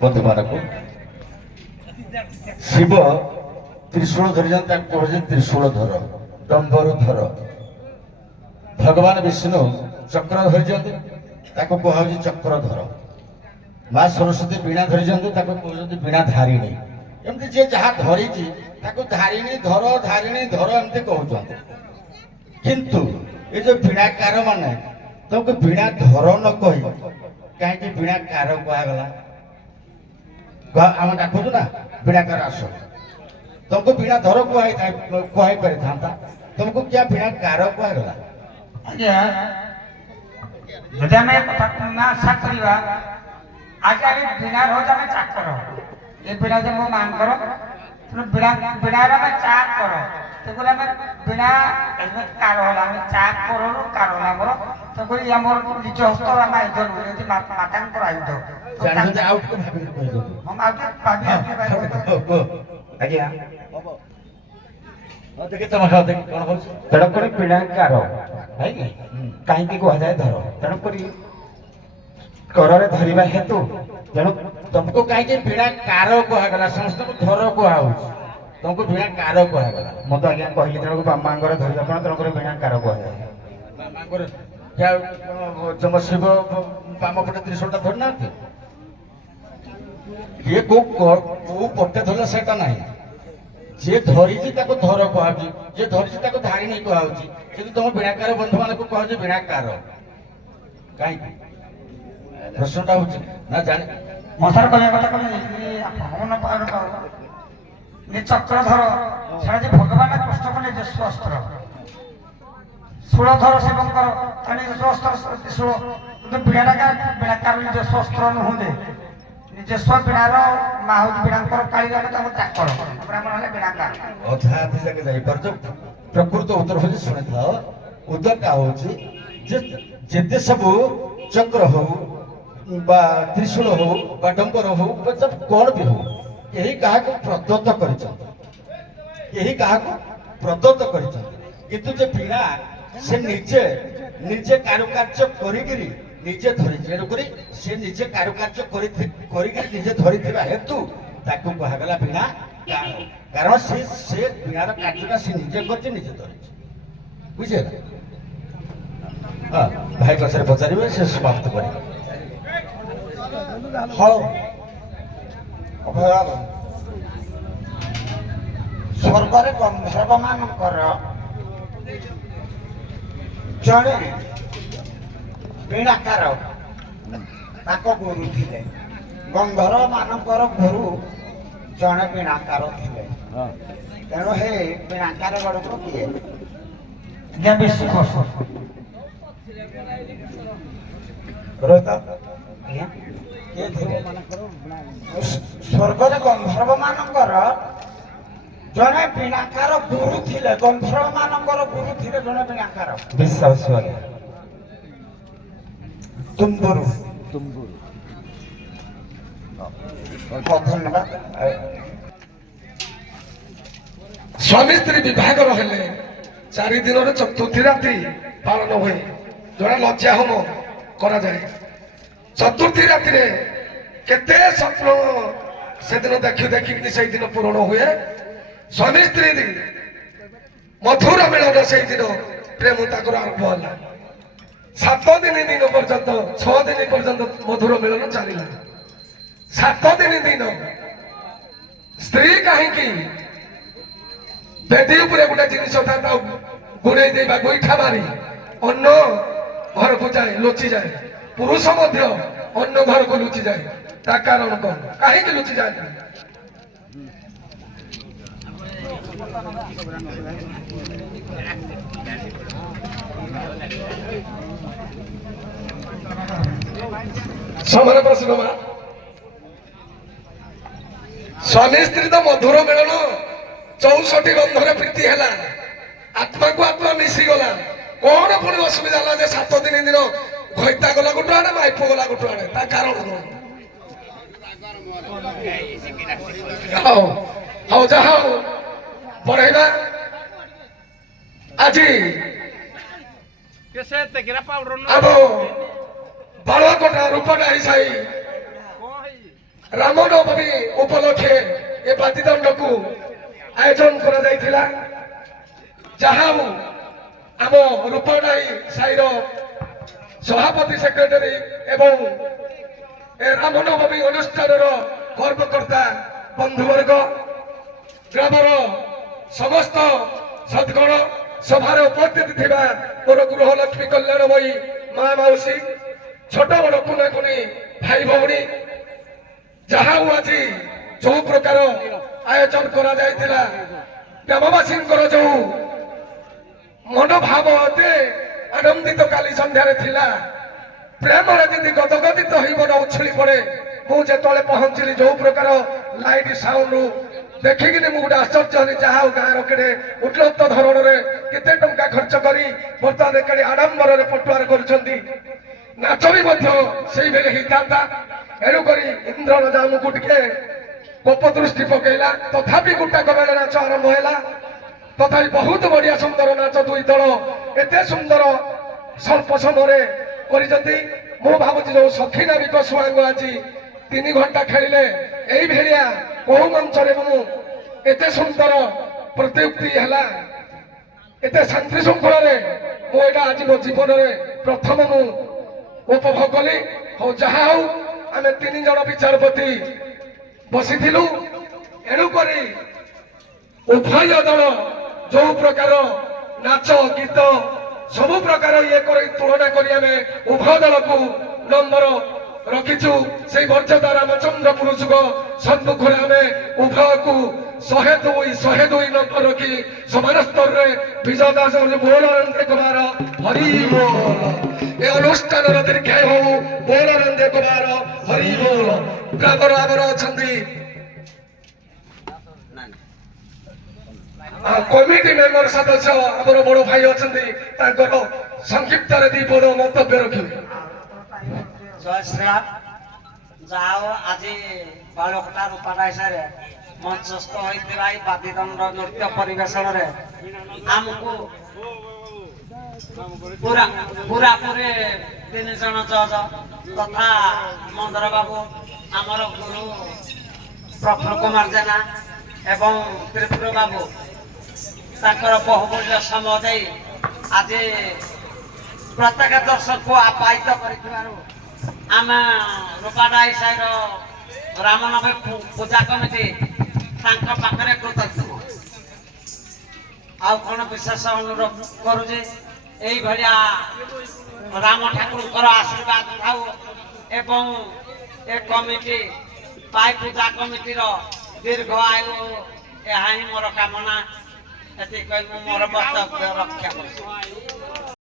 बंधु मानक शिव त्रिशूल धरी कहे त्रिशूल धर डंबर धर भगवान विष्णु चक्र धरी कह चक्रधर माँ सरस्वती वीणा धरी कहते वीणा धारिणी एमती जे जहाँ धरी धारिणी धर एमती कहते किंतु ये जो वीणाकार माने तुमको वीणा धर न कही कहीं वीणाकार कहगला आम डाकुचु ना वीणाकार आस तुमको वीणा धर कही था तुमको क्या वीणाकार कहगला आज्ञा जदि आम कथा आशा करवा आज आगे वीणा रोज आम चाकर ये वीणा जो मो मांकर वीणार आम चाकर तेगुरी आम वीणा कार होला चाकर कार आमर तेगुरी आम निज हस्त आम आयुध नुहे माता आयुध हम आज्ञा तेणुक वीणाकार कहीं कहुए धर तेणुक कर धरवा हेतु तेणु तुमको कहीं वीणाकार कहगला समस्त धर कह तुमको वीणाकार कहगला मैं तो आज्ञा कहली तेणुक मामांगर धरवा कौन तेणुक वीणाकार कह मामांगर क्या जम शिव बाम पटे त्रिशूलटा धरी ना ये को पटे धरला सेटा ना जे धरी धर कह जे धरी धारिणी कहुची कि तुम वीणाकार बंधु मान कह वीणाकार कहीं प्रश्नटा हो ना जाने मशार कहने कथा कहने चक्रधर से भगवान कृष्ण को निजस्व अस्त्र षोलधर शिवंकर निजस्व अस्त्र त्रिशूल किंतु वीणाकार निजस्व अस्त्र नुहदे निजस्व वीणार माँ हूँ वीणाकर काली चाकर ब्राह्मण है वीणाकार अधा अधी जाके जाइपार प्रकृत उत्तर हूँ शुणी था उत्तरटा हूँ जिते सब चक्र हो त्रिशूल हो डंबर हो सब कौन भी हो यही क्या प्रदत्त प्रदत्त किंतु जे वीणा से निजे निजे कारुकार्य करिगिरी निजे धरी तेणुक से निजे कारुकार्य निजे धरी हेतु ताकू कहगला वीणा कारण से वीणार कार्यटा से निजे कर निजे धरी बुझे हाँ भाई पचारे पचारे से समाप्त करेंगे स्वर्गर गंधर्व मानकर जड़े वीणाकार गुरु थे गंधर्व मानकर गुरु जड़े वीणाकार थे तेणु हे वीणाकार गड़ को किए स्वर्गर गंधर्व मानकर जड़े वीणाकार गुरु थे गंधर्व मानकर गुरु थे जड़े वीणाकार विश्वास तुम्बुरु धन्यवाद स्वामी स्त्री विभाग रहे 4 दिन चतुर्थी राति पालन हुए जोड़ा लज्जा होम करा जाए चतुर्थी राति केते स्वप्न से दिन देखी से दिन पूरण हुए स्वामी स्त्री मधुर मिलन से दिन प्रेम तक आरंभ है 7 दिन पर्यंत 6 दिन पर्यंत मधुर मिलन चलला 7 दिन स्त्री कहीं बेदी उपरे गोटे जिनिस गुड़े देवा गोईठा मारी अन्न घर को जाए लुचि जाए पुरुष अन्न घर को लुचि जाए ता कारण कौन कहीं लुचि जाए समान प्रश्न स्वामी स्त्री तो मधुर मिलन 64 गंधर प्रीति है आत्मा को आत्मा मिसी गला कौन पुणी असुविधा है 7 दिन घईता गला गोटे आड़े माइप गला गोटे आड़े ता कारण कौन जहा पढ़ेगा आज अब बालकोटा रूपटा हिसाई ରାମନବମୀ ଉପଲକ୍ଷେ ଏ ବାଦିଦଣ୍ଡକୁ ଆୟୋଜନ କରାଯାଇଥିଲା। ଯାହା ହଉ ଆମ ରୂପଣାଇ ସାହିର ସଭାପତି ସେକ୍ରେଟାରୀ ଏବଂ ଏ ରାମନବମୀ ଅନୁଷ୍ଠାନର କର୍ମକର୍ତ୍ତା ବନ୍ଧୁବର୍ଗ, ଗ୍ରାମର ସମସ୍ତ ସଦ୍ଗଣ, ସଭାରେ ଉପସ୍ଥିତ ଥିବା ମୋର ଗୃହଲକ୍ଷ୍ମୀ କଲ୍ୟାଣମୟୀ ମା ମାଉସୀ, ଛୋଟ ବଡ଼ କୁନି କୁନି ଭାଇ ଭଉଣୀ, ଯାହା ହଉ ଆଜି ଯୋଉ ପ୍ରକାର ଆୟୋଜନ କରାଯାଇଥିଲା, ଗ୍ରାମବାସୀଙ୍କର ଯୋଉ ମନୋଭାବ ଏତେ ଆନନ୍ଦିତ କାଲି ସନ୍ଧ୍ୟାରେ ଥିଲା, ପ୍ରେମରେ ଯେମିତି ଗଦଗଦିତ ହେଇ ମନ ଉଛୁଳି ପଡେ। ମୁଁ ଯେତେବେଳେ ପହଞ୍ଚିଲି ଯୋଉ ପ୍ରକାର ଲାଇଟ୍ ସାଉଣ୍ଡ ଦେଖିକିନି ମୁଁ ଗୋଟେ ଆଶ୍ଚର୍ଯ୍ୟ ହେଲି। ଯାହା ହଉ ଗାଁର କେଡ଼େ ଉନ୍ନତ ଧରଣରେ କେତେ ଟଙ୍କା ଖର୍ଚ୍ଚ କରି ବର୍ତ୍ତମାନ କେଡ଼େ ଆଡମ୍ବରରେ ପଟୁଆର କରୁଛନ୍ତି। ନାଚ ବି ମଧ୍ୟ ସେଇଭଳି ହେଇଥାନ୍ତା। ଏଣୁକରି ଇନ୍ଦ୍ର ରାଜା ଆମକୁ ଟିକେ କୋପ ଦୃଷ୍ଟି ପକେଇଲା। ତଥାପି ଗୋଟାକ ବେଳେ ନାଚ ଆରମ୍ଭ ହେଲା। ତଥାପି ବହୁତ ବଢିଆ ସୁନ୍ଦର ନାଚ ଦୁଇ ଦଳ ଏତେ ସୁନ୍ଦର ସ୍ୱଳ୍ପ ସମୟରେ କରିଛନ୍ତି। ମୁଁ ଭାବୁଛି ଯୋଉ ସଖୀ ନାବିକ ସୁଆଙ୍ଗ ଆଜି 3 ଘଣ୍ଟା ଖେଳିଲେ, ଏଇଭଳିଆ କୋଉ ମଞ୍ଚରେ ମୁଁ ଏତେ ସୁନ୍ଦର ପ୍ରତିଯୁକ୍ତି ହେଲା, ଏତେ ଶାନ୍ତି ଶୃଙ୍ଖଳାରେ ମୁଁ ଏଇଟା ଆଜି ମୋ ଜୀବନରେ ପ୍ରଥମ ମୁଁ ଉପଭୋଗ କଲି। ହଉ ଯାହା ହଉ ଆମେ 3 ଜଣ ବିଚାରପତି ବସିଥିଲୁ। ଏଣୁକରି ଉଭୟ ଦଳ ଯୋଉ ପ୍ରକାର ନାଚ ଗୀତ ସବୁ ପ୍ରକାର ଇଏ କରି ତୁଳନା କରି ଆମେ ଉଭୟ ଦଳକୁ ନମ୍ବର ରଖିଛୁ। ସେଇ ମର୍ଯ୍ୟାଦା ରାମଚନ୍ଦ୍ରପୁର ଯୁଗ ସମ୍ମୁଖରେ ଆମେ ଉଭୟକୁ 102 ନମ୍ବର ରଖି ସମାନ ସ୍ତରରେ ବିଜୟ ଦାସ ବୋଲରନ୍ଦେ କୁମାର ହରି ବୋଲ। ଏ ଅନୁଷ୍ଠାନର ଦୀର୍ଘାୟୁ ହଉ, ବୋଲରନ୍ଦେ କୁମାର ହରି ବୋଲ। ଗ୍ରାମର ଆମର ଅଛନ୍ତି କମିଟି ମେମ୍ବର ସଦସ୍ୟ, ଆମର ବଡ ଭାଇ ଅଛନ୍ତି, ତାଙ୍କର ସଂକ୍ଷିପ୍ତରେ 2 ପଦ ମନ୍ତବ୍ୟ ରଖିବେ। ଜୟ ଶ୍ରୀରାମ। ଯାଅ ଆଜି ବାଳକଟା ରୂପାଟା ହିସାବରେ ମଞ୍ଚସ୍ଥ ହୋଇଥିବା ଏହି ବାଦିଦଣ୍ଡ ନୃତ୍ୟ ପରିବେଷଣରେ ଆମକୁ ପୁରାପୁରି 3 ଜଣ ଜଜ ତଥା ମନ୍ଦିର ବାବୁ, ଆମର ଗୁରୁ ପ୍ରଫୁଲ୍ଲ କୁମାର ଜେନା ଏବଂ ତ୍ରିପୁର ବାବୁ ତାଙ୍କର ବହୁମୂଲ୍ୟ ସମୟ ଦେଇ ଆଜି ପ୍ରତ୍ୟେକ ଦର୍ଶକଙ୍କୁ ଆପ୍ୟାୟିତ କରିଥିବାରୁ ଆମେ ରୂପାଡାଇ ସାହିର ରାମନବମୀ ପୂଜା କମିଟି ତାଙ୍କ ପାଖରେ କୃତଜ୍ଞ। ଆଉ କଣ ବିଶେଷ ଅନୁରୋଧ କରୁଛି, ଏଇଭଳିଆ ରାମ ଠାକୁରଙ୍କର ଆଶୀର୍ବାଦ ଥାଉ ଏବଂ ଏ କମିଟି ପାଇ ପୂଜା କମିଟିର ଦୀର୍ଘ ଆୟୁ, ଏହା ହିଁ ମୋର କାମନା। ଏତିକି କହି ମୁଁ ମୋର ବକ୍ତବ୍ୟ ରକ୍ଷା କରୁଛି।